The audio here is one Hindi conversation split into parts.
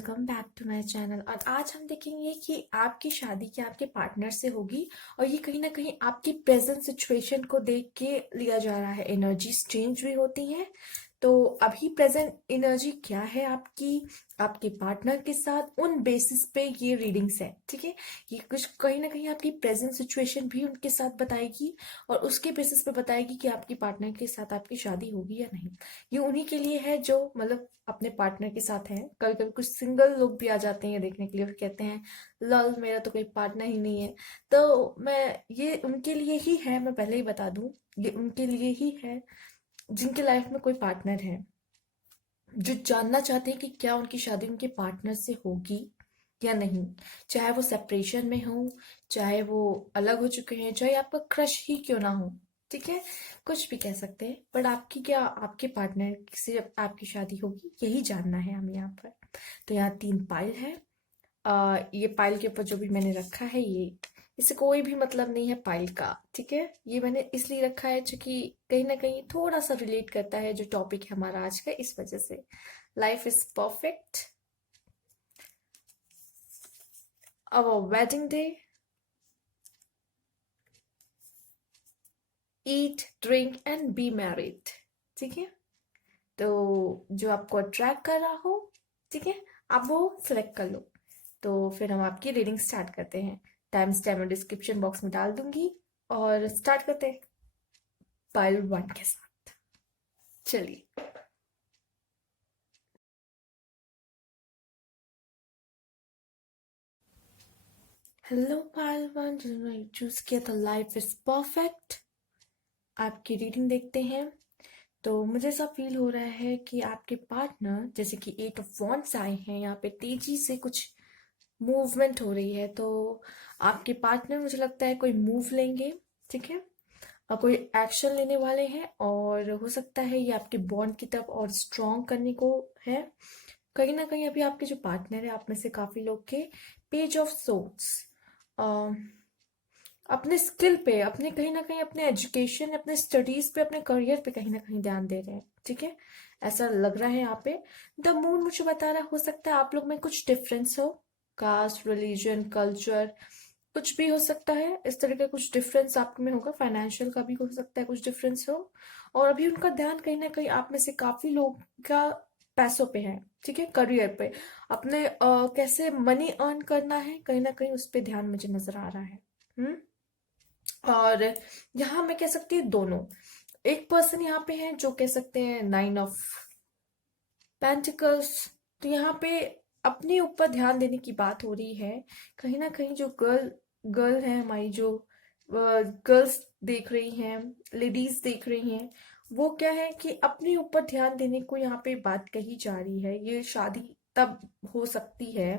Welcome back to my channel. और आज हम देखेंगे कि आपकी शादी क्या आपके पार्टनर से होगी, और ये कहीं ना कहीं आपकी प्रेजेंट सिचुएशन को देख के लिया जा रहा है। एनर्जीज चेंज भी होती हैं, तो अभी प्रेजेंट एनर्जी क्या है आपकी आपके पार्टनर के साथ, उन बेसिस पे ये रीडिंग्स है। ठीक है, ये कुछ कहीं ना कहीं आपकी प्रेजेंट सिचुएशन भी उनके साथ बताएगी, और उसके बेसिस पे बताएगी कि आपकी पार्टनर के साथ आपकी शादी होगी या नहीं। ये उन्हीं के लिए है जो मतलब अपने पार्टनर के साथ हैं। कभी कभी कुछ सिंगल लोग भी आ जाते हैं ये देखने के लिए और कहते हैं लल मेरा तो कोई पार्टनर ही नहीं है। तो मैं ये उनके लिए ही है, मैं पहले ही बता दूं, ये उनके लिए ही है जिनके लाइफ में कोई पार्टनर है, जो जानना चाहते हैं कि क्या उनकी शादी उनके पार्टनर से होगी या नहीं। चाहे वो सेपरेशन में हो, चाहे वो अलग हो चुके हैं, चाहे आपका क्रश ही क्यों ना हो। ठीक है, कुछ भी कह सकते हैं, बट आपकी क्या आपके पार्टनर से जब आपकी शादी होगी यही जानना है हमें यहाँ पर। तो यहाँ 3 पाइल है। ये पाइल के ऊपर जो भी मैंने रखा है, ये इससे कोई भी मतलब नहीं है पाइल का। ठीक है, ये मैंने इसलिए रखा है क्योंकि कहीं ना कहीं थोड़ा सा रिलेट करता है जो टॉपिक है हमारा आज का, इस वजह से। Life is perfect, our wedding day, eat drink and be married. ठीक है, तो जो आपको अट्रैक्ट कर रहा हो, ठीक है, आप वो सिलेक्ट कर लो। तो फिर हम आपकी रीडिंग स्टार्ट करते हैं। टाइम स्टैम्प मैं डिस्क्रिप्शन बॉक्स में डाल दूंगी, और स्टार्ट करते हैं पाइल 1 के साथ। चलिए। हेलो पाइल 1, जिन्होंने चूज किया था लाइफ इज परफेक्ट, आपकी रीडिंग देखते हैं। तो मुझे ऐसा फील हो रहा है कि आपके पार्टनर, जैसे कि 8 ऑफ वॉन्ड्स आए हैं यहाँ पे, तेजी से कुछ मूवमेंट हो रही है। तो आपके पार्टनर मुझे लगता है कोई मूव लेंगे। ठीक है, और कोई एक्शन लेने वाले हैं, और हो सकता है ये आपके बॉन्ड की तरफ और स्ट्रॉन्ग करने को है। कहीं ना कहीं अभी आपके जो पार्टनर है, आप में से काफी लोग के पेज ऑफ सोर्ट्स अपने स्किल पे, अपने कहीं ना कहीं अपने एजुकेशन, अपने स्टडीज पे, अपने करियर पे कहीं ना कहीं ध्यान दे रहे हैं। ठीक है, ऐसा लग रहा है यहाँ पे। द मून मुझे बता रहा है, हो सकता है आप लोग में कुछ डिफरेंस हो, कास्ट, रिलीजन, कल्चर, कुछ भी हो सकता है। इस तरह का कुछ डिफरेंस आप में होगा, फाइनेंशियल का भी हो सकता है कुछ डिफरेंस हो। और अभी उनका ध्यान कहीं ना कहीं आप में से काफी लोग का पैसों पे है। ठीक है, करियर पे, अपने कैसे मनी अर्न करना है, कहीं ना कहीं उस पे ध्यान मुझे नजर आ रहा है। हम्म। और यहाँ मैं कह सकती हूँ दोनों, एक पर्सन यहाँ पे है जो कह सकते हैं 9 ऑफ पेंटिकल्स। तो यहाँ पे अपने ऊपर ध्यान देने की बात हो रही है। कहीं ना कहीं जो गर्ल गर्ल है हमारी, जो गर्ल्स देख रही हैं, लेडीज देख रही हैं, वो क्या है कि अपने ऊपर ध्यान देने को यहाँ पे बात कही जा रही है। ये शादी तब हो सकती है,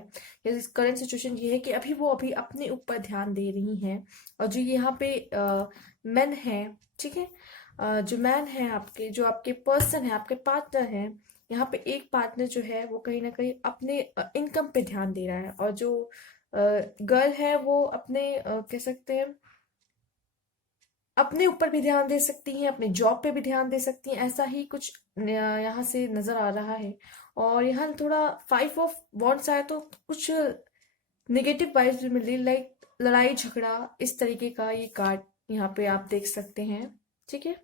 या करंट सिचुएशन ये है कि अभी अपने ऊपर ध्यान दे रही हैं। और जो यहाँ पे मैन है, ठीक है, जो मैन है आपके, जो आपके पर्सन है, आपके पार्टनर है, यहाँ पे एक पार्टनर जो है वो कहीं ना कहीं अपने इनकम पे ध्यान दे रहा है, और जो गर्ल है वो अपने कह सकते हैं अपने ऊपर भी ध्यान दे सकती हैं, अपने जॉब पे भी ध्यान दे सकती हैं। ऐसा ही कुछ यहाँ से नजर आ रहा है। और यहाँ थोड़ा 5 ऑफ वॉन्ड्स आया, तो कुछ नेगेटिव वाइब्स भी मिली, लाइक लड़ाई झगड़ा, इस तरीके का ये कार्ड यहाँ पे आप देख सकते हैं। ठीक है,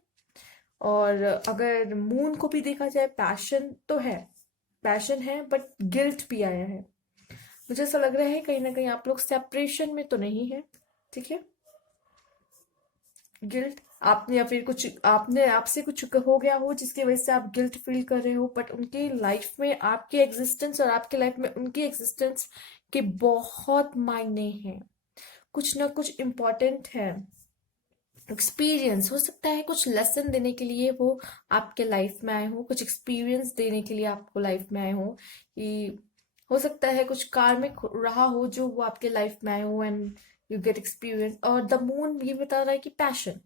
और अगर मून को भी देखा जाए, पैशन तो है, पैशन है, बट गिल्ट भी आया है। मुझे ऐसा लग रहा है कहीं ना कहीं आप लोग सेपरेशन में तो नहीं है। ठीक है, गिल्ट आपने, या फिर कुछ आपने आपसे कुछ हो गया हो जिसकी वजह से आप गिल्ट फील कर रहे हो, बट उनके लाइफ में आपके एग्जिस्टेंस और आपके लाइफ में उनकी एग्जिस्टेंस के बहुत मायने हैं। कुछ ना कुछ इम्पोर्टेंट है। एक्सपीरियंस हो सकता है, कुछ लेसन देने के लिए वो आपके लाइफ में आए हो, कुछ एक्सपीरियंस देने के लिए आपको लाइफ में आए हो। कि हो सकता है कुछ कार्मिक रहा हो जो वो आपके लाइफ में आए हो, एंड यू गेट एक्सपीरियंस। और द मून ये बता रहा है कि पैशन,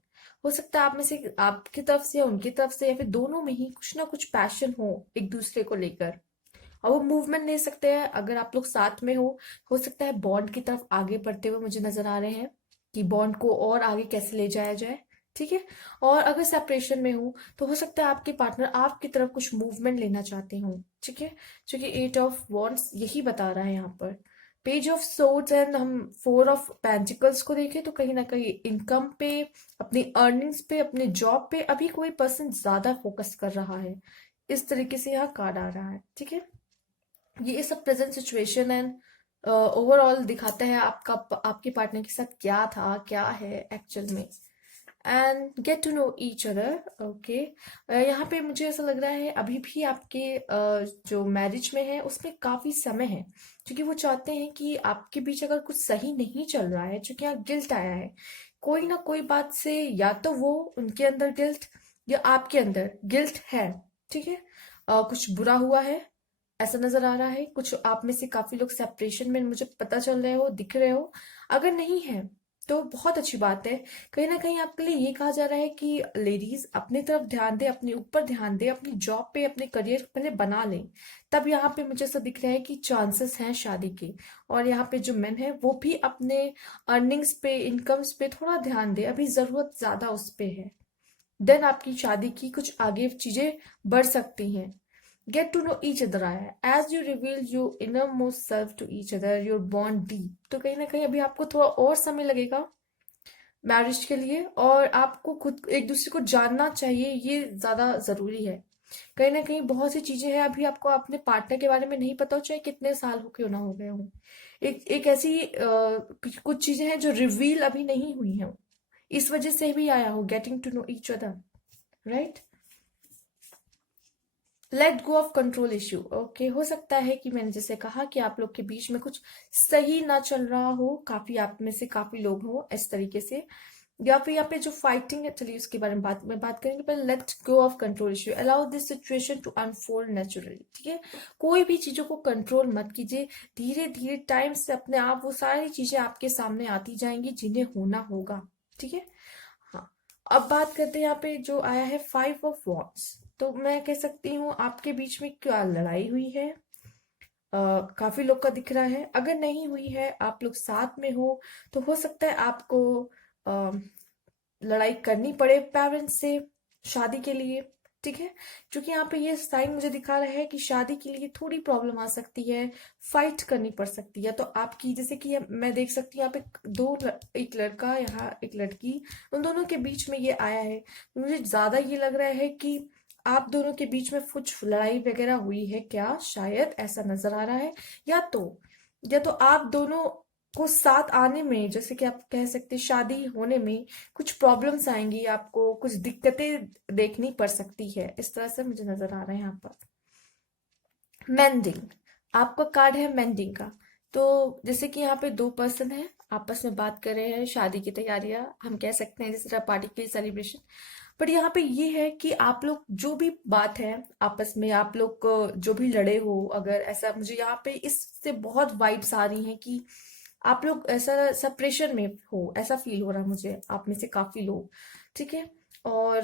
हो सकता है आप में से आपकी तरफ से या उनकी तरफ से, या फिर दोनों में ही कुछ ना कुछ पैशन हो एक दूसरे को लेकर। और वो मूवमेंट ले सकते हैं अगर आप लोग साथ में हो सकता है बॉन्ड की तरफ आगे बढ़ते हुए मुझे नजर आ रहे हैं, कि बॉन्ड को और आगे कैसे ले जाया जाए। ठीक है। और अगर सेपरेशन में हो तो हो सकता है आपके पार्टनर आपकी तरफ कुछ मूवमेंट लेना चाहते हो। ठीक है, क्योंकि 8 ऑफ वॉन्ड्स यही बता रहा है यहाँ पर। पेज ऑफ सोर्ड्स एंड हम 4 ऑफ पेंटिकल्स को देखें तो कहीं ना कहीं इनकम पे, अपनी अर्निंग्स पे, अपने जॉब पे अभी कोई पर्सन ज्यादा फोकस कर रहा है, इस तरीके से यहाँ कार्ड आ रहा है। ठीक है, ये सब प्रेजेंट सिचुएशन एंड ओवरऑल दिखाता है आपका आपके पार्टनर के साथ क्या था, क्या है एक्चुअल में। And get to know each other. Okay, यहाँ पे मुझे ऐसा लग रहा है अभी भी आपके जो मैरिज में है उसमें काफी समय है, क्योंकि वो चाहते हैं कि आपके बीच अगर कुछ सही नहीं चल रहा है, क्योंकि यहाँ गिल्ट आया है कोई ना कोई बात से, या तो वो उनके अंदर गिल्ट या आपके अंदर गिल्ट है। ठीक है, कुछ बुरा हुआ है ऐसा नजर आ रहा है। कुछ आप में से काफी लोग सेपरेशन में मुझे पता चल रहे हो, दिख रहे हो। अगर नहीं है तो बहुत अच्छी बात है। कहीं ना कहीं आपके लिए ये कहा जा रहा है कि लेडीज अपनी तरफ ध्यान दे, अपने ऊपर ध्यान दे, अपनी जॉब पे, अपने करियर पहले बना लें। तब यहाँ पे मुझे ऐसा दिख रहा है कि चांसेस हैं शादी के। और यहाँ पे जो मेन है वो भी अपने अर्निंग्स पे, इनकम्स पे थोड़ा ध्यान दे, अभी जरूरत ज्यादा उस पे है। देन आपकी शादी की कुछ आगे चीजें बढ़ सकती हैं। Get to know each other आया है। As you reveal your innermost self to each other your bond deep, तो कहीं ना कहीं अभी आपको थोड़ा और समय लगेगा मैरिज के लिए, और आपको खुद एक दूसरे को जानना चाहिए, ये ज्यादा जरूरी है। कहीं ना कहीं बहुत सी चीजें हैं अभी आपको अपने पार्टनर के बारे में नहीं पता हो, चाहे कितने साल हो क्यों ना हो गए हो। एक एक ऐसी कुछ चीजें हैं जो रिवील अभी नहीं हुई हैं, इस वजह से भी आया हो getting to know each other, right. Let go of control issue. Okay, हो सकता है कि मैंने जैसे कहा कि आप लोग के बीच में कुछ सही ना चल रहा हो, काफी आप में से काफी लोग हो इस तरीके से, या फिर यहाँ पे जो फाइटिंग है, चलिए उसके बारे में बात करेंगे। पर let go of control issue, allow this situation to unfold naturally. ठीक है, कोई भी चीजों को कंट्रोल मत कीजिए, धीरे धीरे टाइम से अपने आप वो सारी चीजें आपके सामने आती जाएंगी जिन्हें होना होगा। ठीक है, हाँ। अब बात करते हैं यहाँ पे जो आया है 5 ऑफ वॉन्ड्स। तो मैं कह सकती हूँ आपके बीच में क्या लड़ाई हुई है, काफी लोग का दिख रहा है। अगर नहीं हुई है, आप लोग साथ में हो, तो हो सकता है आपको अ, लड़ाई करनी पड़े पेरेंट्स से शादी के लिए। ठीक है, क्योंकि यहाँ पे ये साइन मुझे दिखा रहा है कि शादी के लिए थोड़ी प्रॉब्लम आ सकती है, फाइट करनी पड़ सकती है। तो आपकी जैसे कि मैं देख सकती हूँ यहाँ पे एक लड़का, यहाँ एक लड़की, उन दोनों के बीच में ये आया है। मुझे ज्यादा ये लग रहा है कि आप दोनों के बीच में कुछ लड़ाई वगैरह हुई है क्या, शायद ऐसा नजर आ रहा है। या तो या तो आप दोनों को साथ आने में, जैसे कि आप कह सकते हैं शादी होने में कुछ प्रॉब्लम्स आएंगी, आपको कुछ दिक्कतें देखनी पड़ सकती है, इस तरह से मुझे नजर आ रहा है यहाँ पर। मेंडिंग, आपका कार्ड है मेंडिंग का। तो जैसे कि यहाँ पे 2 पर्सन है, आपस में बात कर रहे हैं, शादी की तैयारियां हम कह सकते हैं, जिस तरह पार्टी के सेलिब्रेशन। बट यहाँ पे ये है कि आप लोग जो भी बात है आपस में, आप लोग जो भी लड़े हो, अगर ऐसा, मुझे यहाँ पे इससे बहुत वाइब्स आ रही हैं कि आप लोग ऐसा सेपरेशन में हो, ऐसा फील हो रहा है मुझे आप में से काफी लोग। ठीक है, और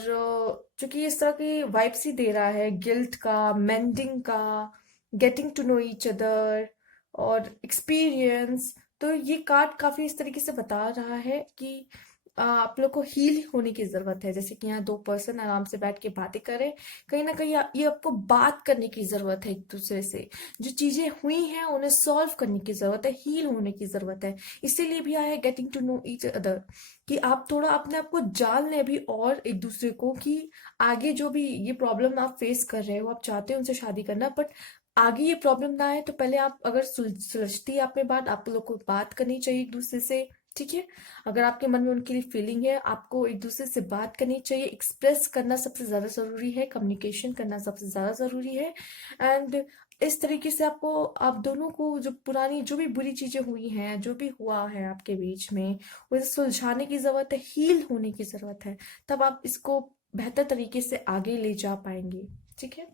चूंकि इस तरह की वाइब्स ही दे रहा है, गिल्ट का, मेंडिंग का, getting to know each other और एक्सपीरियंस। तो ये कार्ड काफी इस तरीके से बता रहा है कि आप लोग को हील होने की जरूरत है। जैसे कि यहाँ 2 पर्सन आराम से बैठ के बातें करें, कहीं ना कहीं ये आपको बात करने की जरूरत है एक दूसरे से, जो चीजें हुई हैं उन्हें सॉल्व करने की जरूरत है, हील होने की जरूरत है। इसीलिए भी आया है getting to know each other, कि आप थोड़ा अपने आप को जान लें अभी और एक दूसरे को, कि आगे जो भी ये प्रॉब्लम आप फेस कर रहे हो, आप चाहते हो उनसे शादी करना, बट आगे ये प्रॉब्लम ना आए तो पहले आप, अगर सुलझती है आप में बात, आप लोग को बात करनी चाहिए एक दूसरे से। ठीक है, अगर आपके मन में उनके लिए फीलिंग है, आपको एक दूसरे से बात करनी चाहिए, एक्सप्रेस करना सबसे ज्यादा जरूरी है, कम्युनिकेशन करना सबसे ज्यादा जरूरी है। एंड इस तरीके से आपको, आप दोनों को जो पुरानी जो भी बुरी चीजें हुई हैं, जो भी हुआ है आपके बीच में, उसे सुलझाने की जरूरत है, हील होने की जरूरत है। तब आप इसको बेहतर तरीके से आगे ले जा पाएंगे। ठीक है,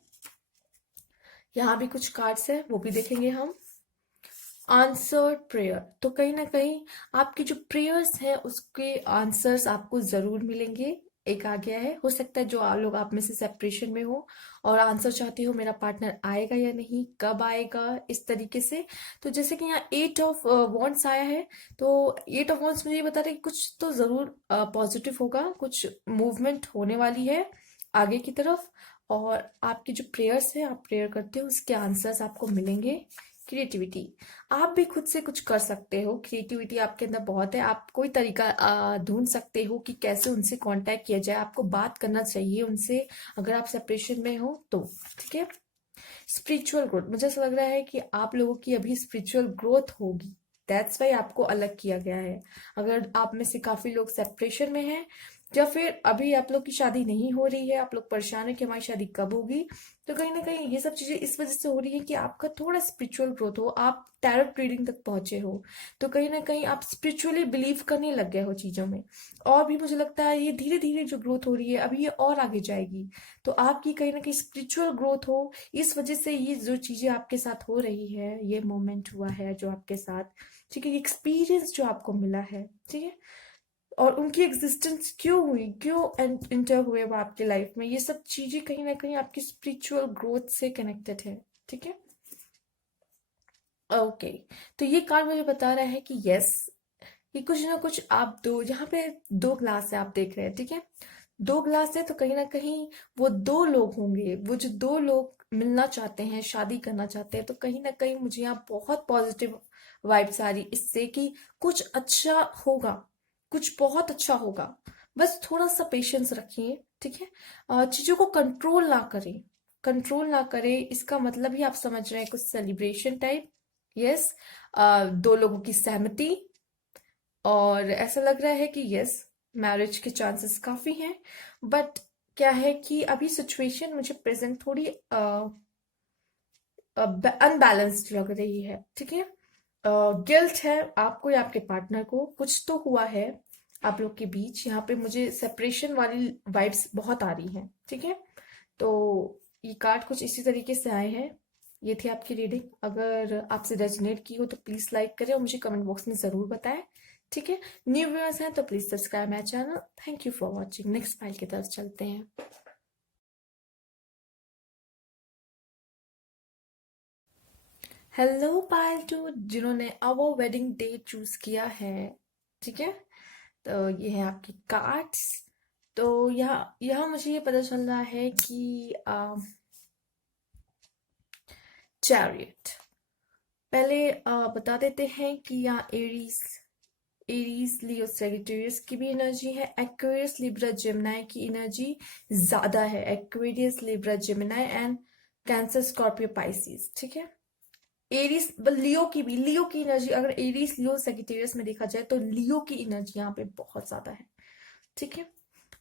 यहाँ भी कुछ कार्ड्स है, वो भी देखेंगे हम। आंसर्ड प्रेयर, तो कहीं ना कहीं आपकी जो प्रेयर्स हैं उसके आंसर्स आपको जरूर मिलेंगे। एक आ गया है। हो सकता है जो लोग आप में से सेपरेशन में हो और आंसर चाहते हो मेरा पार्टनर आएगा या नहीं, कब आएगा, इस तरीके से। तो जैसे कि यहाँ 8 ऑफ वॉन्ड्स आया है, तो 8 ऑफ वॉन्ड्स मुझे ये बता रहा है कि कुछ तो जरूर पॉजिटिव होगा, कुछ मूवमेंट होने वाली है आगे की तरफ। और आपकी जो प्रेयर्स है, आप प्रेयर करते हो, उसके आंसर्स आपको मिलेंगे। क्रिएटिविटी, आप भी खुद से कुछ कर सकते हो। क्रिएटिविटी आपके अंदर बहुत है। आप कोई तरीका ढूंढ सकते हो कि कैसे उनसे कांटेक्ट किया जाए। आपको बात करना चाहिए उनसे अगर आप सेपरेशन में हो तो। ठीक है। स्पिरिचुअल ग्रोथ, मुझे ऐसा लग रहा है कि आप लोगों की अभी स्पिरिचुअल ग्रोथ होगी। दैट्स वाई आपको अलग किया गया है। अगर आप में से काफी लोग सेपरेशन में हैं, या फिर अभी आप लोग की शादी नहीं हो रही है, आप लोग परेशान है कि हमारी शादी कब होगी, तो कहीं ना कहीं ये सब चीजें इस वजह से हो रही है कि आपका थोड़ा स्पिरिचुअल ग्रोथ हो, आप टैरोट रीडिंग तक पहुंचे हो, तो कहीं ना कहीं आप स्पिरिचुअली बिलीव करने लग गए हो चीजों में। और भी मुझे लगता है ये धीरे धीरे जो ग्रोथ हो रही है अभी, ये और आगे जाएगी। तो आपकी कहीं ना कहीं स्पिरिचुअल ग्रोथ हो, इस वजह से ये जो चीजें आपके साथ हो रही है, ये मोमेंट हुआ है जो आपके साथ, ठीक है, एक्सपीरियंस जो आपको मिला है, ठीक है, और उनकी एग्जिस्टेंस क्यों हुई, क्यों इंटर हुए वो आपके लाइफ में, ये सब चीजें कहीं ना कहीं आपकी स्पिरिचुअल ग्रोथ से कनेक्टेड है। ठीक है। ओके। तो ये कार्ड मुझे बता रहा है कि यस, ये कुछ ना कुछ आप दो, यहाँ पे 2 ग्लास है आप देख रहे हैं, ठीक है, 2 ग्लास है, तो कहीं ना कहीं वो 2 लोग होंगे, वो जो 2 लोग मिलना चाहते हैं, शादी करना चाहते हैं, तो कहीं ना कहीं मुझे यहाँ बहुत पॉजिटिव वाइब्स आ रही इससे कि कुछ अच्छा होगा, कुछ बहुत अच्छा होगा। बस थोड़ा सा पेशेंस रखिए, ठीक है। चीजों को कंट्रोल ना करें, कंट्रोल ना करें, इसका मतलब ही आप समझ रहे हैं कुछ सेलिब्रेशन टाइप। यस। 2 लोगों की सहमति, और ऐसा लग रहा है कि यस, मैरिज के चांसेस काफी हैं। बट क्या है कि अभी सिचुएशन मुझे प्रेजेंट थोड़ी अनबैलेंस्ड लग रही है, ठीक है। गिल्ट है आपको या आपके पार्टनर को, कुछ तो हुआ है आप लोग के बीच। यहाँ पे मुझे सेपरेशन वाली वाइब्स बहुत आ रही हैं, ठीक है। तो ये कार्ड कुछ इसी तरीके से आए हैं। ये थी आपकी रीडिंग। अगर आपसे रेजोनेट की हो तो प्लीज लाइक करें और मुझे कमेंट बॉक्स में जरूर बताएं, ठीक है। न्यू व्यूअर्स हैं तो please subscribe my channel. Thank you for watching. Next file की तरफ चलते हैं। हेलो पायल टू, जिन्होंने आवर वेडिंग डे चूज किया है, ठीक है। तो ये है आपकी कार्ड्स। तो यहाँ यहाँ मुझे ये पता चल रहा है कि चैरियट, पहले बता देते हैं कि यहाँ एरीज, लियो सेजिटेरियस की भी एनर्जी है, एक्वेरियस लिब्रा जेमिनाई की एनर्जी ज्यादा है, Aquarius Libra Gemini and cancer Scorpio Pisces, ठीक है। एरीज, लियो की भी, लियो की एनर्जी अगर एरीज लियो सेजिटेरियस में देखा जाए तो लियो की एनर्जी यहाँ पे बहुत ज्यादा है, ठीक है।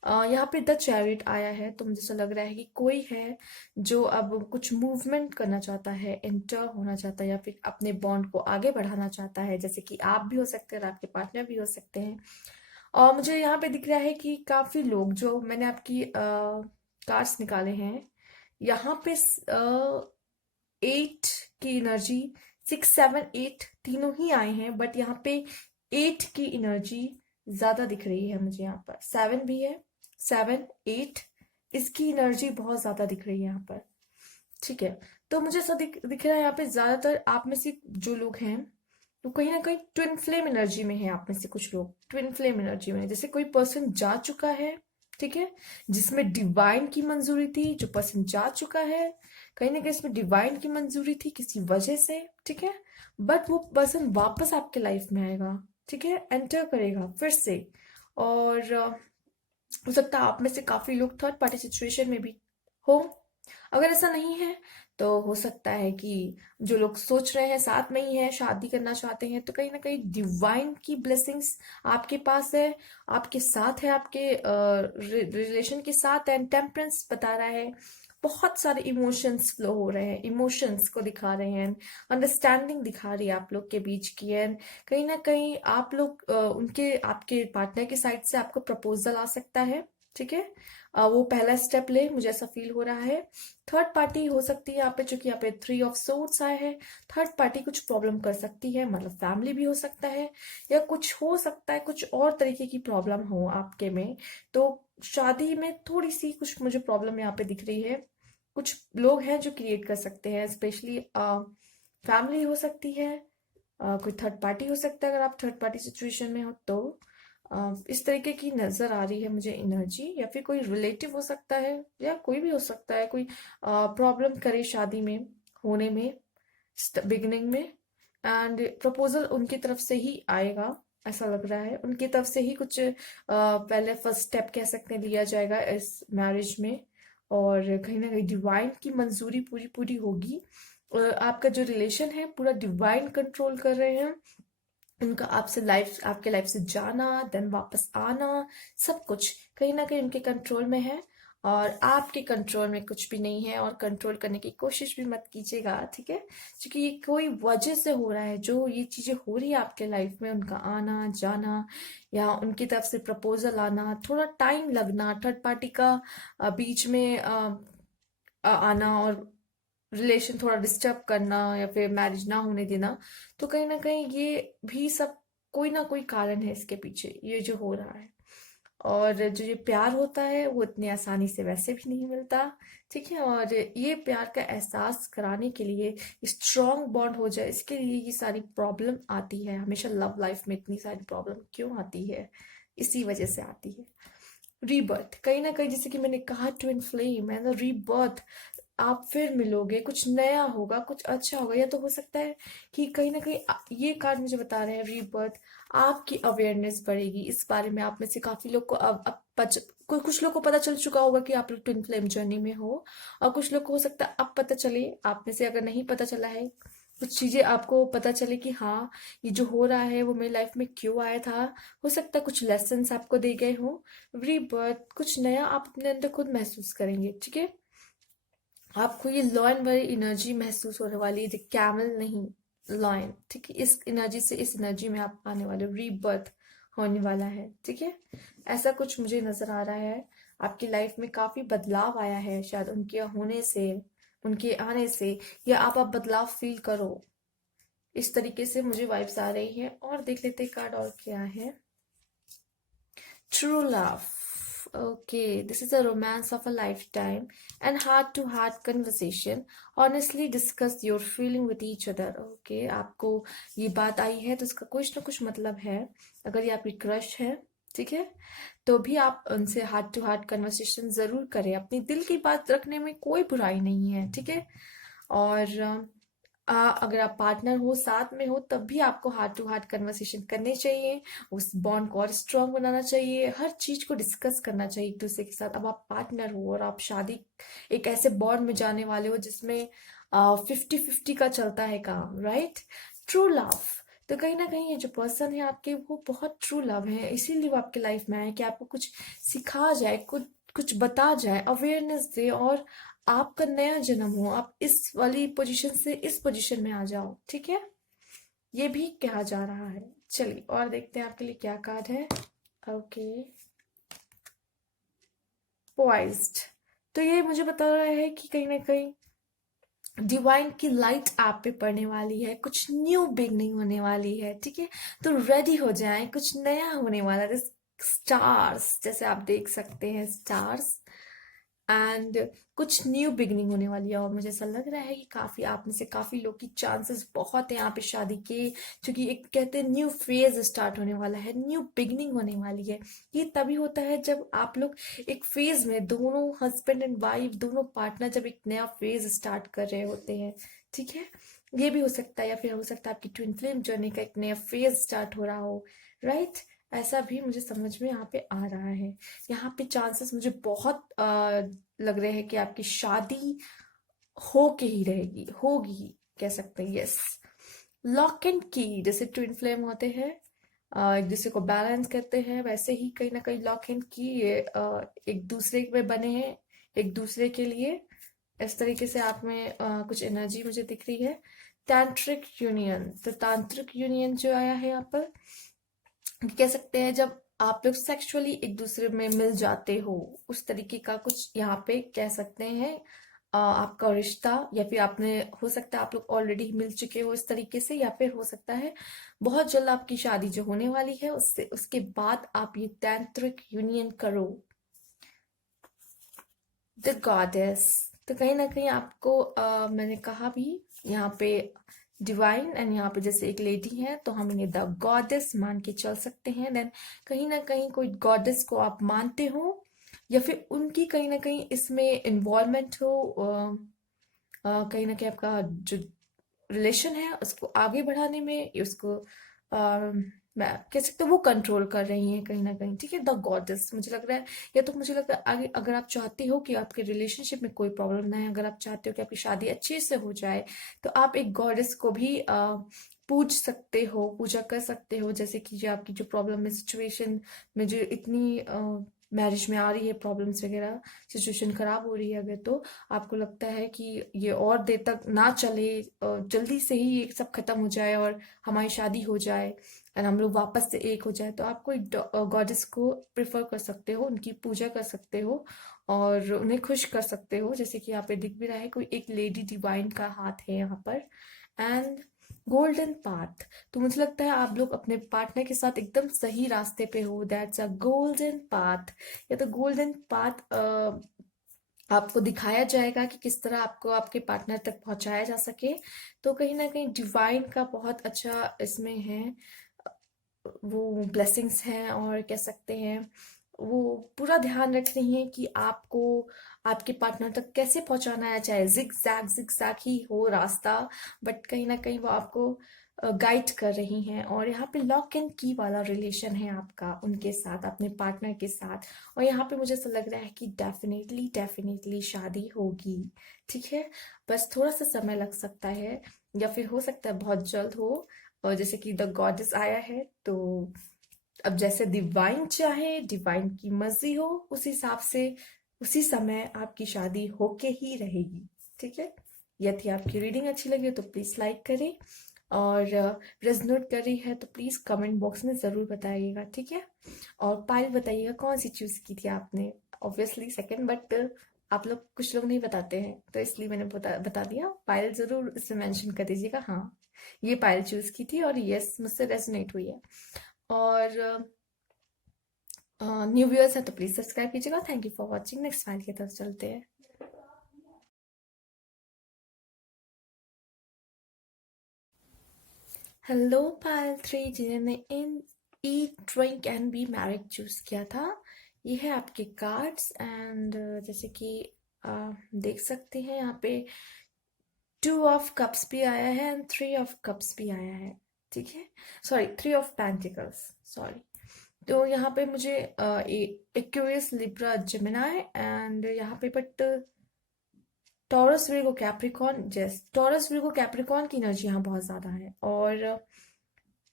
यहाँ पे द चैरिट आया है, तो मुझे ऐसा लग रहा है कि कोई है जो अब कुछ मूवमेंट करना चाहता है, एंटर होना चाहता है, या फिर अपने बॉन्ड को आगे बढ़ाना चाहता है, जैसे कि आप भी हो सकते हैं और आपके पार्टनर भी हो सकते हैं। और मुझे यहाँ पे दिख रहा है कि काफी लोग, जो मैंने आपकी कार्ड्स निकाले हैं, यहाँ पे 8 की एनर्जी, 6, 7, 8 तीनों ही आए हैं, बट यहाँ पे 8 की एनर्जी ज्यादा दिख रही है मुझे। यहाँ पर 7 भी है, 7, 8, इसकी एनर्जी बहुत ज्यादा दिख रही है यहाँ पर, ठीक है। तो मुझे ऐसा दिख रहा है यहाँ पे ज्यादातर आप में से जो लोग हैं, तो कहीं ना कहीं ट्विन फ्लेम एनर्जी में है। आप में से कुछ लोग ट्विन फ्लेम एनर्जी में है, जैसे कोई पर्सन जा चुका है, ठीक है, जिसमें डिवाइन की मंजूरी थी, जो पर्सन जा चुका है, कहीं ना कहीं इसमें डिवाइन की मंजूरी थी किसी वजह से, ठीक है। बट वो पर्सन वापस आपके लाइफ में आएगा, ठीक है, एंटर करेगा फिर से। और हो सकता है आप में से काफी लोग थर्ड पार्टी सिचुएशन में भी हो। अगर ऐसा नहीं है तो हो सकता है कि जो लोग सोच रहे हैं साथ में ही है, शादी करना चाहते हैं, तो कहीं ना कहीं डिवाइन की ब्लेसिंग्स आपके पास है, आपके साथ है, आपके रिलेशन के साथ। एंड टेम्परेंस बता रहा है बहुत सारे इमोशंस फ्लो हो रहे हैं, इमोशंस को दिखा रहे हैं, अंडरस्टैंडिंग दिखा रही है आप लोग के बीच की। एंड कहीं ना कहीं आप लोग उनके, आपके पार्टनर की साइड से आपको प्रपोजल आ सकता है, ठीक है। वो पहला स्टेप ले, मुझे ऐसा फील हो रहा है। थर्ड पार्टी हो सकती है यहाँ पे, चूंकि यहाँ पे 3 ऑफ सोर्ड्स आए हैं। थर्ड पार्टी कुछ प्रॉब्लम कर सकती है, मतलब फैमिली भी हो सकता है, या कुछ हो सकता है कुछ और तरीके की प्रॉब्लम हो आपके में। तो शादी में थोड़ी सी कुछ मुझे प्रॉब्लम यहाँ पे दिख रही है। कुछ लोग हैं जो क्रिएट कर सकते हैं, स्पेशली फैमिली हो सकती है, कोई थर्ड पार्टी हो सकता है, अगर आप थर्ड पार्टी सिचुएशन में हो तो। इस तरीके की नजर आ रही है मुझे एनर्जी, या फिर कोई रिलेटिव हो सकता है, या कोई भी हो सकता है कोई प्रॉब्लम करे शादी में होने में, बिगिनिंग में। एंड प्रपोजल उनकी तरफ से ही आएगा, ऐसा लग रहा है उनकी तरफ से ही कुछ पहले फर्स्ट स्टेप कह सकते हैं लिया जाएगा इस मैरिज में। और कहीं ना कहीं डिवाइन की मंजूरी पूरी पूरी होगी। आपका जो रिलेशन है पूरा डिवाइन कंट्रोल कर रहे हैं। उनका आपसे लाइफ, आपके लाइफ से जाना, देन वापस आना, सब कुछ कहीं ना कहीं उनके कंट्रोल में है। और आपके कंट्रोल में कुछ भी नहीं है, और कंट्रोल करने की कोशिश भी मत कीजिएगा, ठीक है। क्योंकि ये कोई वजह से हो रहा है, जो ये चीजें हो रही है आपके लाइफ में, उनका आना जाना या उनकी तरफ से प्रपोजल आना, थोड़ा टाइम लगना, थर्ड पार्टी का बीच में आना, और रिलेशन थोड़ा डिस्टर्ब करना, या फिर मैरिज ना होने देना। तो कहीं ना कहीं ये भी सब कोई ना कोई कारण है इसके पीछे, ये जो हो रहा है। और जो ये प्यार होता है वो इतनी आसानी से वैसे भी नहीं मिलता, ठीक है। और ये प्यार का एहसास कराने के लिए, स्ट्रॉन्ग बॉन्ड हो जाए, इसके लिए ये सारी प्रॉब्लम आती है हमेशा। लव लाइफ में इतनी सारी प्रॉब्लम क्यों आती है? इसी वजह से आती है। रीबर्थ, कहीं ना कहीं जैसे कि मैंने कहा, ट्विन फ्लेम है ना, रीबर्थ। आप फिर मिलोगे, कुछ नया होगा, कुछ अच्छा होगा। या तो हो सकता है कि कहीं ना कहीं ये कार्ड मुझे बता रहे हैं रीबर्थ, आपकी अवेयरनेस बढ़ेगी इस बारे में। आप में से काफी लोग को अब कुछ लोग को पता चल चुका होगा कि आप लोग ट्विन फ्लेम जर्नी में हो, और कुछ लोग को हो सकता है अब पता चले। आप में से अगर नहीं पता चला है, कुछ चीजें आपको पता चले कि हाँ, ये जो हो रहा है वो मेरी लाइफ में क्यों आया था। हो सकता है कुछ लेसन्स आपको दे गए हों। रीबर्थ, कुछ नया आप अपने अंदर खुद महसूस करेंगे, ठीक है। आपको ये लॉयन वाली एनर्जी महसूस होने वाली है, कैमल नहीं, लॉयन, ठीक है। इस एनर्जी से इस एनर्जी में आप आने वाले हो, रीबर्थ होने वाला है, ठीक है। ऐसा कुछ मुझे नजर आ रहा है। आपकी लाइफ में काफी बदलाव आया है, शायद उनके होने से, उनके आने से, या आप बदलाव फील करो। इस तरीके से मुझे वाइब्स आ रही है। और देख लेते कार्ड और क्या है। True love. Okay, this is a romance of a lifetime and heart-to-heart conversation. Honestly discuss your feeling with each other. Okay, आपको ये बात आई है तो इसका कुछ ना कुछ मतलब है। अगर ये आपकी क्रश है, ठीक है, तो भी आप उनसे हार्ट टू हार्ट कन्वर्सेशन जरूर करें। अपनी दिल की बात रखने में कोई बुराई नहीं है, ठीक है। और अगर आप पार्टनर हो, साथ में हो, तब भी आपको हार्ट टू हार्ट कन्वर्सेशन करने चाहिए। उस बॉन्ड को और स्ट्रांग बनाना चाहिए, हर चीज को डिस्कस करना चाहिए एक दूसरे के साथ। अब आप पार्टनर हो और आप शादी, एक ऐसे बॉन्ड में जाने वाले हो जिसमें 50-50 का चलता है काम, राइट। ट्रू लव, तो कहीं ना कहीं ये जो पर्सन है आपके, वो बहुत ट्रू लव है, इसीलिए वो आपके लाइफ में आए कि आपको कुछ सिखा जाए, कुछ कुछ बता जाए, अवेयरनेस दे, और आपका नया जन्म हो, आप इस वाली पोजीशन से इस पोजीशन में आ जाओ, ठीक है। ये भी कहा जा रहा है। चलिए और देखते हैं आपके लिए क्या कार्ड है। ओके, पॉइज्ड, तो ये मुझे बता रहा है कि कहीं ना कहीं डिवाइन की लाइट आप पे पड़ने वाली है, कुछ न्यू बिगनिंग होने वाली है, ठीक है। तो रेडी हो जाएं, कुछ नया होने वाला है। स्टार्स, जैसे आप देख सकते हैं स्टार्स, एंड कुछ न्यू बिगनिंग होने वाली है। और मुझे ऐसा लग रहा है कि काफी आप में से काफी लोग की चांसेस बहुत है यहाँ पे शादी के, क्योंकि एक कहते हैं न्यू फेज स्टार्ट होने वाला है, न्यू बिगनिंग होने वाली है। ये तभी होता है जब आप लोग एक फेज में, दोनों हस्बैंड एंड वाइफ, दोनों पार्टनर जब एक नया फेज स्टार्ट कर रहे होते हैं, ठीक है। ये भी हो सकता है, या फिर हो सकता है आपकी ट्विन फ्लेम जर्नी का एक नया फेज स्टार्ट हो रहा हो, राइट। ऐसा भी मुझे समझ में यहाँ पे आ रहा है। यहाँ पे चांसेस मुझे बहुत लग रहे हैं कि आपकी शादी हो के ही रहेगी, होगी, कह सकते हैं, यस। लॉक एंड की, जैसे ट्विन फ्लेम होते हैं, एक दूसरे को बैलेंस करते हैं, वैसे ही कहीं ना कहीं लॉक एंड की ये एक दूसरे में बने हैं, एक दूसरे के लिए। इस तरीके से आप में कुछ एनर्जी मुझे दिख रही है। तांत्रिक यूनियन, तो तांत्रिक यूनियन जो आया है यहाँ पर, कह सकते हैं जब आप लोग सेक्सुअली एक दूसरे में मिल जाते हो, उस तरीके का कुछ यहाँ पे कह सकते हैं। आपका रिश्ता, या फिर आपने, हो सकता है आप लोग ऑलरेडी मिल चुके हो इस तरीके से, या फिर हो सकता है बहुत जल्द आपकी शादी जो होने वाली है उससे उसके बाद आप ये तांत्रिक यूनियन करो। द गॉडेस, तो कहीं ना कहीं आपको मैंने कहा भी यहाँ पे डिवाइन, एंड यहाँ पे जैसे एक लेडी है तो हम इन्हें द गॉडेस मान के चल सकते हैं। देन कहीं ना कहीं कोई गॉडेस को आप मानते हो, या फिर उनकी कहीं ना कहीं इसमें इन्वॉल्वमेंट हो। कहीं ना कहीं आपका जो रिलेशन है उसको आगे बढ़ाने में, उसको मैं कह सकते हो वो कंट्रोल कर रही हैं कहीं ना कहीं। ठीक है, द गॉडेस मुझे लग रहा है, या तो मुझे लगता है आगे अगर आप चाहते हो कि आपके रिलेशनशिप में कोई प्रॉब्लम ना है, अगर आप चाहते हो कि आपकी शादी अच्छे से हो जाए, तो आप एक गॉडेस को भी पूज सकते हो, पूजा कर सकते हो। जैसे कि जो आपकी जो प्रॉब्लम में, सिचुएशन में जो इतनी मैरिज में आ रही है प्रॉब्लम्स वगैरह, सिचुएशन खराब हो रही है, अगर तो आपको लगता है कि ये और देर तक ना चले, जल्दी से ही ये सब खत्म हो जाए और हमारी शादी हो जाए और हम लोग वापस से एक हो जाए, तो आप कोई गॉडेस को प्रेफर कर सकते हो, उनकी पूजा कर सकते हो और उन्हें खुश कर सकते हो। जैसे कि यहाँ पे दिख भी रहा है, कोई एक लेडी डिवाइन का हाथ है यहाँ पर। एंड गोल्डन पाथ, तो मुझे लगता है आप लोग अपने पार्टनर के साथ एकदम सही रास्ते पे हो। दैट्स अ गोल्डन पाथ, या तो गोल्डन पाथ आपको दिखाया जाएगा कि किस तरह आपको आपके पार्टनर तक पहुंचाया जा सके। तो कहीं ना कहीं डिवाइन का बहुत अच्छा इसमें है, वो ब्लेसिंग्स हैं, और कह सकते हैं वो पूरा ध्यान रख रही हैं कि आपको आपके पार्टनर तक कैसे पहुंचाना है, चाहे जिग जैग ही हो रास्ता, बट कहीं ना कहीं वो आपको गाइड कर रही हैं। और यहाँ पे लॉक एंड की वाला रिलेशन है आपका उनके साथ, अपने पार्टनर के साथ। और यहाँ पे मुझे ऐसा लग रहा है कि डेफिनेटली डेफिनेटली शादी होगी। ठीक है, बस थोड़ा सा समय लग सकता है, या फिर हो सकता है बहुत जल्द हो। और जैसे कि द गॉडेस आया है, तो अब जैसे डिवाइन चाहे, डिवाइन की मर्जी हो, उस हिसाब से उसी समय आपकी शादी होके ही रहेगी। ठीक है, यदि आपकी रीडिंग अच्छी लगी हो तो प्लीज लाइक करें, और रेजोनेट कर रही है तो प्लीज कमेंट बॉक्स में जरूर बताइएगा। ठीक है, और पायल बताइएगा कौन सी चूज की थी आपने। ऑब्वियसली सेकंड, बट आप लोग, कुछ लोग नहीं बताते हैं तो इसलिए मैंने बता दिया। पायल जरूर इसमें मेंशन कर दीजिएगा, हाँ ये पायल चूज की थी और यस मुझसे रेजोनेट हुई है। और न्यू व्यूअर्स है तो प्लीज सब्सक्राइब कीजिएगा। Thank you for watching, next file की तरफ चलते हैं। हेलो पायल थ्री, जिन्होंने इन eat drink and be married choose किया था, ये है आपके कार्ड्स। एंड जैसे कि देख सकते हैं यहाँ पे 2 ऑफ कप्स भी आया है एंड 3 ऑफ कप्स भी आया है। ठीक है, सॉरी 3 ऑफ पेंटिकल्स, सॉरी। तो यहाँ पे मुझे एक्वेरियस, लिब्रा, जेमिनाई, एंड यहाँ पे बट टॉरस, विर्गो, कैप्रिकॉर्न, जैस टॉरस, विर्गो, कैप्रिकॉर्न की एनर्जी यहाँ बहुत ज्यादा है, और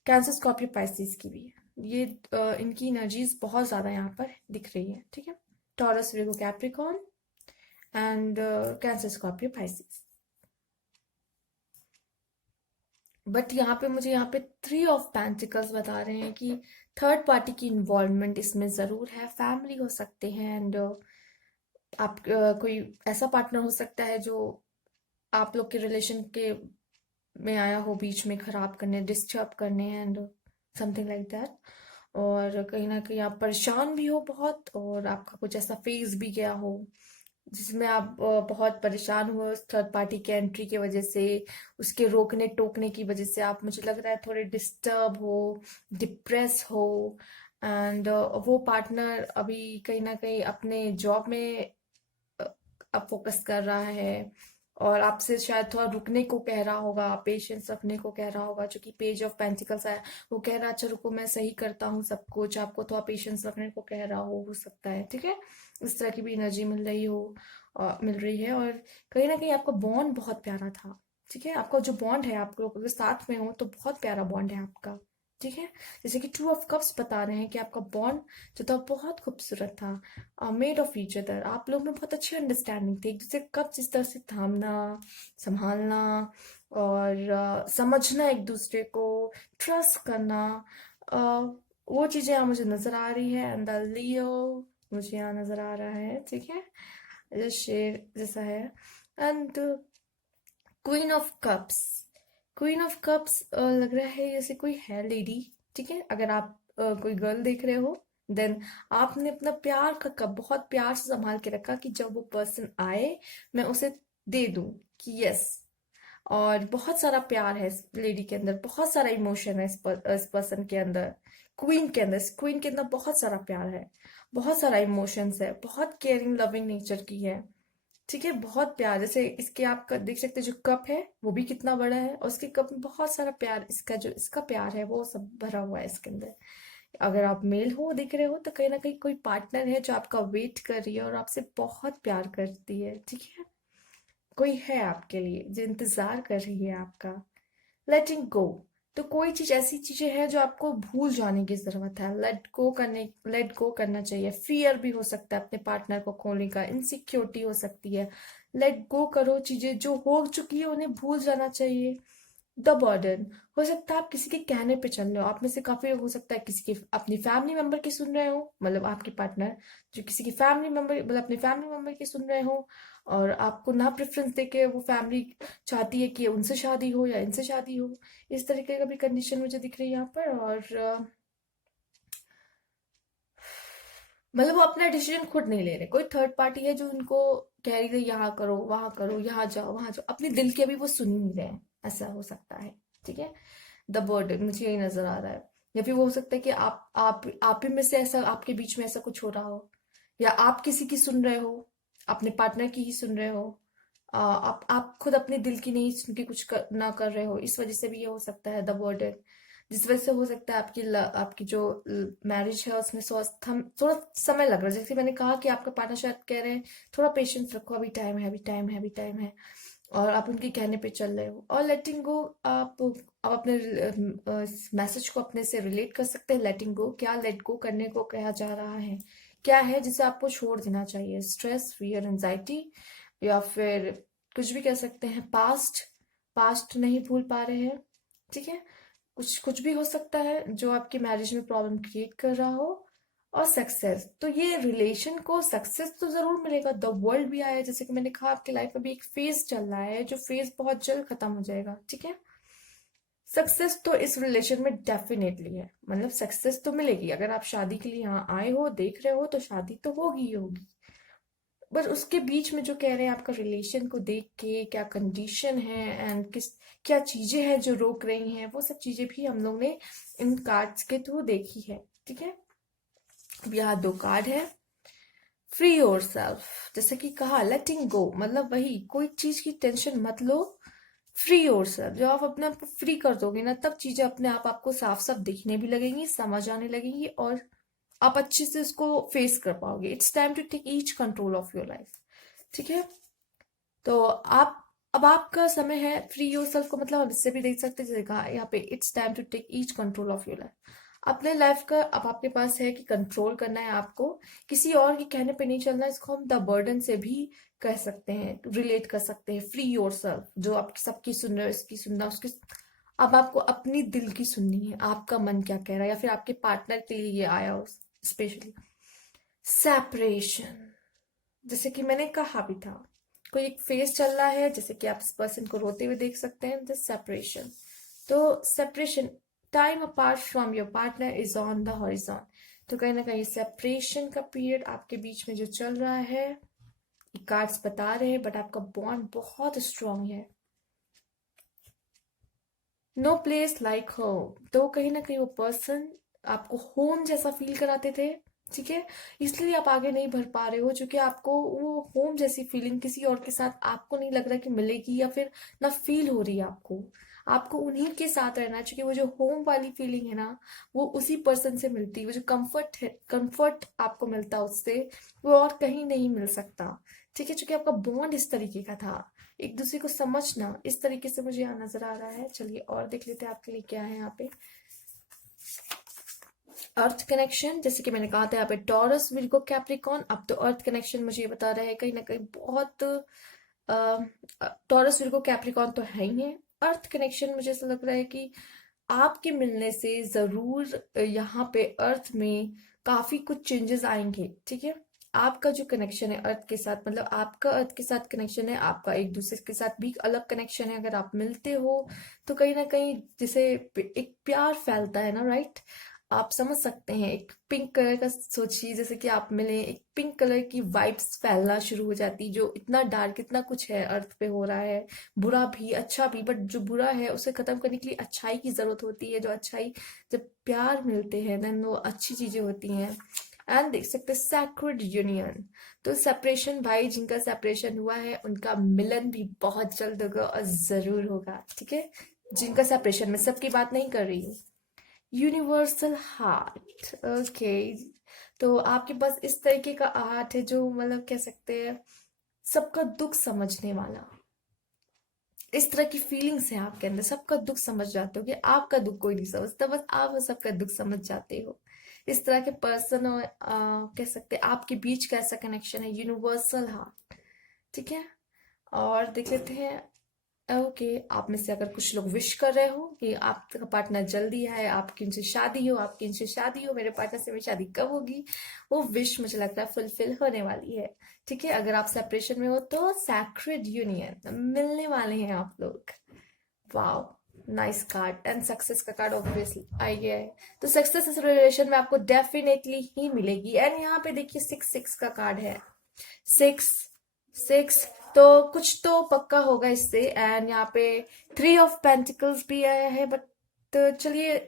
कैंसर, स्कॉर्पियो, पाइसिस की भी है। ये इनकी एनर्जीज बहुत ज्यादा यहाँ पर दिख रही है। ठीक है, taurus, Virgo, Capricorn and cancer, Scorpio, Pisces. But यहाँ पे मुझे यहाँ पे 3 ऑफ पेंटिकल्स बता रहे हैं कि थर्ड पार्टी की इन्वॉल्वमेंट इसमें जरूर है। फैमिली हो सकते हैं, एंड आप कोई ऐसा पार्टनर हो सकता है जो आप लोग के रिलेशन के में आया हो बीच में खराब करने, डिस्टर्ब करने, एंड समथिंग लाइक दैट। और कहीं ना कहीं आप परेशान भी हो बहुत, और आपका कुछ ऐसा फेज भी गया हो जिसमें आप बहुत परेशान हुए उस थर्ड पार्टी के एंट्री की वजह से, उसके रोकने टोकने की वजह से आप, मुझे लग रहा है थोड़े डिस्टर्ब हो, डिप्रेस हो। एंड वो पार्टनर अभी कहीं ना कहीं अपने जॉब में अब फोकस कर रहा है, और आपसे शायद थोड़ा रुकने को कह रहा होगा, पेशेंस रखने को कह रहा होगा। जो कि पेज ऑफ पेंटिकल्स आया, वो कह रहा है अच्छा रुको मैं सही करता हूँ सब कुछ, आपको थोड़ा पेशेंस रखने को कह रहा हो सकता है। ठीक है, इस तरह की भी एनर्जी मिल रही हो, मिल रही है। और कहीं ना कहीं आपका बॉन्ड बहुत प्यारा था। ठीक है, आपका जो बॉन्ड है, आप लोग अगर साथ में हो तो बहुत प्यारा बॉन्ड है आपका। ठीक है, जैसे कि 2 ऑफ कप्स बता रहे हैं कि आपका बॉन्ड जो था बहुत खूबसूरत था, मेड ऑफ ईच अदर। आप लोग में बहुत अच्छी अंडरस्टैंडिंग थी, एक दूसरे कप जिस तरह से थामना, संभालना, और समझना एक दूसरे को, ट्रस्ट करना, वो चीजें यहाँ मुझे नजर आ रही है। एंड द लियो मुझे यहाँ नजर आ रहा है, ठीक है, जो शेर जैसा है। And queen of cups, queen of cups लग रहा है जैसे कोई है लेडी, ठीक है। अगर आप कोई गर्ल देख रहे हो, देन आपने अपना प्यार का कप बहुत प्यार से संभाल के रखा कि जब वो पर्सन आए मैं उसे दे दूं, कि यस। और बहुत सारा प्यार है इस लेडी के अंदर, बहुत सारा इमोशन है इस पर्सन के अंदर, क्वीन के अंदर, इस क्वीन के अंदर बहुत सारा प्यार है, बहुत सारा इमोशंस है, बहुत केयरिंग लविंग नेचर की है, ठीक है। बहुत प्यार, जैसे इसके आप देख सकते हैं जो कप है वो भी कितना बड़ा है, और उसके कप में बहुत सारा प्यार, इसका जो इसका प्यार है वो सब भरा हुआ है इसके अंदर। अगर आप मेल हो दिख रहे हो तो कहीं ना कहीं कोई पार्टनर है जो आपका वेट कर रही है और आपसे बहुत प्यार करती है, ठीक है। कोई है आपके लिए जो इंतजार कर रही है आपका। लेटिंग गो, तो कोई चीज ऐसी चीजें हैं जो आपको भूल जाने की जरूरत है, लेट गो करना चाहिए। फियर भी हो सकता है अपने पार्टनर को खोने का, इनसिक्योरिटी हो सकती है। लेट गो करो, चीजें जो हो चुकी है उन्हें भूल जाना चाहिए। द बर्डन, हो सकता है आप किसी के कहने पे चल रहे हो, आप में से काफी लोग हो सकता है किसी के अपनी फैमिली मेंबर की सुन रहे हो, मतलब आपके पार्टनर जो किसी की फैमिली मेंबर, मतलब अपने फैमिली मेंबर की सुन रहे हो, और आपको ना प्रेफरेंस देके वो फैमिली चाहती है कि उनसे शादी हो या इनसे शादी हो। इस तरीके का भी कंडीशन मुझे दिख रही है यहाँ पर। और मतलब वो अपना डिसीजन खुद नहीं ले रहे, कोई थर्ड पार्टी है जो उनको कह रही है यहाँ करो वहां करो, यहाँ जाओ वहां जाओ, अपने दिल के अभी वो सुन ही नहीं रहे हैं, ऐसा हो सकता है, ठीक है। द बर्डन मुझे यही नजर आ रहा है। या फिर वो हो सकता है कि आप ही में से ऐसा, आपके बीच में ऐसा कुछ हो रहा हो, या आप किसी की सुन रहे हो, अपने पार्टनर की ही सुन रहे हो। आप खुद अपने दिल की नहीं सुन के कुछ ना कर रहे हो, इस वजह से भी ये हो सकता है द बर्डन। जिस वजह से हो सकता है आपकी जो मैरिज है उसमें थोड़ा समय लग रहा है। जैसे मैंने कहा कि आपका पार्टनर शायद कह रहे हैं थोड़ा पेशेंस रखो, अभी टाइम है, अभी टाइम है, अभी टाइम है, और आप उनके कहने पे चल रहे हो। और लेटिंग गो, आप अपने मैसेज को अपने से रिलेट कर सकते हैं। लेटिंग गो, क्या लेट गो करने को कहा जा रहा है, क्या है जिसे आपको छोड़ देना चाहिए। स्ट्रेस, फियर, एंजाइटी, या फिर कुछ भी कह सकते हैं। पास्ट, पास्ट नहीं भूल पा रहे हैं, ठीक है। कुछ कुछ भी हो सकता है जो आपकी मैरिज में प्रॉब्लम क्रिएट कर रहा हो। और सक्सेस, तो ये रिलेशन को सक्सेस तो जरूर मिलेगा, द वर्ल्ड भी आया, जैसे कि मैंने कहा आपकी लाइफ में भी एक फेज चल रहा है जो फेज बहुत जल्द खत्म हो जाएगा, ठीक है। सक्सेस तो इस रिलेशन में डेफिनेटली है, मतलब सक्सेस तो मिलेगी। अगर आप शादी के लिए यहाँ आए हो, देख रहे हो, तो शादी तो होगी ही होगी। बस उसके बीच में जो कह रहे हैं आपका रिलेशन को देख के क्या कंडीशन है, एंड क्या चीजें हैं जो रोक रही हैं, वो सब चीजें भी हम लोग ने इन कार्ड्स के थ्रू देखी है, ठीक है। अब यहाँ दो कार्ड है। फ्री योर सेल्फ, जैसे कि कहा लेटिंग गो, मतलब वही, कोई चीज की टेंशन मत लो। फ्री योर सेल्फ, जब आप अपने आप को फ्री कर दोगे ना, तब चीजें अपने आप आपको साफ साफ दिखने भी लगेंगी, समझ आने लगेंगी, और आप अच्छे से उसको फेस कर पाओगे। It's time to take each control of your life, ठीक है। तो आप, अब आपका समय है फ्री योर सेल्फ को, मतलब हम इससे भी देख सकते हैं, जैसे कहा यहाँ पे it's time to take each control of your life. अपने लाइफ का अब आपके पास है कि कंट्रोल करना है आपको, किसी और के कहने पे नहीं चलना। इसको हम द बर्डन से भी कह सकते हैं, रिलेट कर सकते हैं। फ्री योर सेल्फ, जो आप सबकी सुन रहे हो, इसकी सुनना, उसकी, अब आपको अपनी दिल की सुननी है, आपका मन क्या कह रहा है, या फिर आपके पार्टनर के लिए ये आया हो स्पेशली। सेपरेशन, जैसे कि मैंने कहा भी था, कोई एक फेज चल रहा है, जैसे कि आप इस पर्सन को रोते हुए देख सकते हैं, द सेपरेशन। तो separation, time apart from your partner is on the horizon. तो कहीं ना कहीं सेपरेशन का पीरियड आपके बीच में जो चल रहा है, कार्ड्स बता रहे हैं, बट आपका बॉन्ड बहुत स्ट्रांग है। नो प्लेस लाइक होम, तो कहीं ना कहीं वो पर्सन आपको होम जैसा फील कराते थे, ठीक है। इसलिए आप आगे नहीं बढ़ पा रहे हो, क्योंकि आपको वो होम जैसी फीलिंग किसी और के साथ आपको नहीं लग रहा कि मिलेगी, या फिर ना फील हो रही है आपको। आपको उन्हीं के साथ रहना है, क्योंकि वो जो होम वाली फीलिंग है ना, वो उसी पर्सन से मिलती है। वो जो कंफर्ट है, कंफर्ट आपको मिलता है उससे, वो और कहीं नहीं मिल सकता, ठीक है। क्योंकि आपका बॉन्ड इस तरीके का था, एक दूसरे को समझना इस तरीके से मुझे यहाँ नजर आ रहा है। चलिए और देख लेते हैं आपके लिए क्या है यहाँ पे। अर्थ कनेक्शन, जैसे कि मैंने कहा था यहाँ पे टॉरस विर्गो कैप्रिकॉन। अब तो अर्थ कनेक्शन मुझे ये बता रहा है कहीं ना कहीं बहुत, टॉरस विर्गो कैप्रिकॉन तो है ही है। अर्थ कनेक्शन मुझे ऐसा लग रहा है कि आपके मिलने से जरूर यहाँ पे अर्थ में काफी कुछ चेंजेस आएंगे, ठीक है। आपका जो कनेक्शन है अर्थ के साथ, मतलब आपका अर्थ के साथ कनेक्शन है, आपका एक दूसरे के साथ भी अलग कनेक्शन है। अगर आप मिलते हो तो कहीं ना कहीं जैसे एक प्यार फैलता है ना, राइट। आप समझ सकते हैं, एक पिंक कलर का सोचिए, जैसे कि आप मिले, एक पिंक कलर की वाइब्स फैलना शुरू हो जाती, जो इतना डार्क इतना कुछ है अर्थ पे हो रहा है, बुरा भी अच्छा भी, बट जो बुरा है उसे खत्म करने के लिए अच्छाई की जरूरत होती है। जो अच्छाई, जब प्यार मिलते हैं देन वो अच्छी चीजें होती हैं। एंड देख सकते हैं सैक्रेड यूनियन, तो सेपरेशन, भाई जिनका सेपरेशन हुआ है उनका मिलन भी बहुत जल्द होगा और जरूर होगा, ठीक है। जिनका सेपरेशन, मैं सबकी बात नहीं कर रही हूँ। Universal heart, okay. तो आपके पास इस तरीके का हार्ट है जो मतलब कह सकते हैं सबका दुख समझने वाला। इस तरह की फीलिंग्स है आपके अंदर, सबका दुख समझ जाते हो कि आपका दुख कोई नहीं समझता, बस आप सबका दुख समझ जाते हो। इस तरह के पर्सन और कह सकते हैं आपके बीच का ऐसा कनेक्शन है, यूनिवर्सल हार्ट, ठीक है। और देख लेते हैं, ओके, आप में से अगर कुछ लोग विश कर रहे हो कि आपका पार्टनर जल्दी आए, आपकी उनसे शादी हो, आपकी उनसे शादी हो, मेरे पार्टनर से मेरी शादी कब होगी, वो विश मुझे लगता है फुलफिल होने वाली है, ठीक है। अगर आप सेपरेशन में हो तो सैक्रेड यूनियन, मिलने वाले हैं आप लोग। Wow, nice card. And success का कार्ड ऑब्वियसली आई गया है, तो सक्सेस इस रिलेशन में आपको डेफिनेटली ही मिलेगी। एंड यहाँ पे देखिए 6 का कार्ड है, 6 6, तो कुछ तो पक्का होगा इससे। एंड यहाँ पे 3 ऑफ पेंटिकल्स भी आया है, बट तो चलिए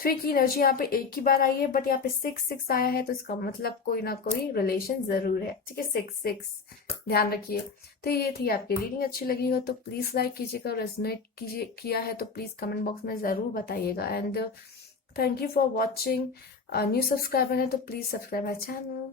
3 की एनर्जी यहाँ पे एक ही बार आई है, बट यहाँ पे 6 आया है, तो इसका मतलब कोई ना कोई रिलेशन जरूर है, ठीक है। 6 ध्यान रखिए। तो ये थी आपकी रीडिंग, अच्छी लगी हो तो प्लीज लाइक कीजिएगा, रेजोनेट कीजिए किया है तो प्लीज कमेंट बॉक्स में जरूर बताइएगा। And thank you for watching. New subscriber है तो प्लीज सब्सक्राइब माई चैनल।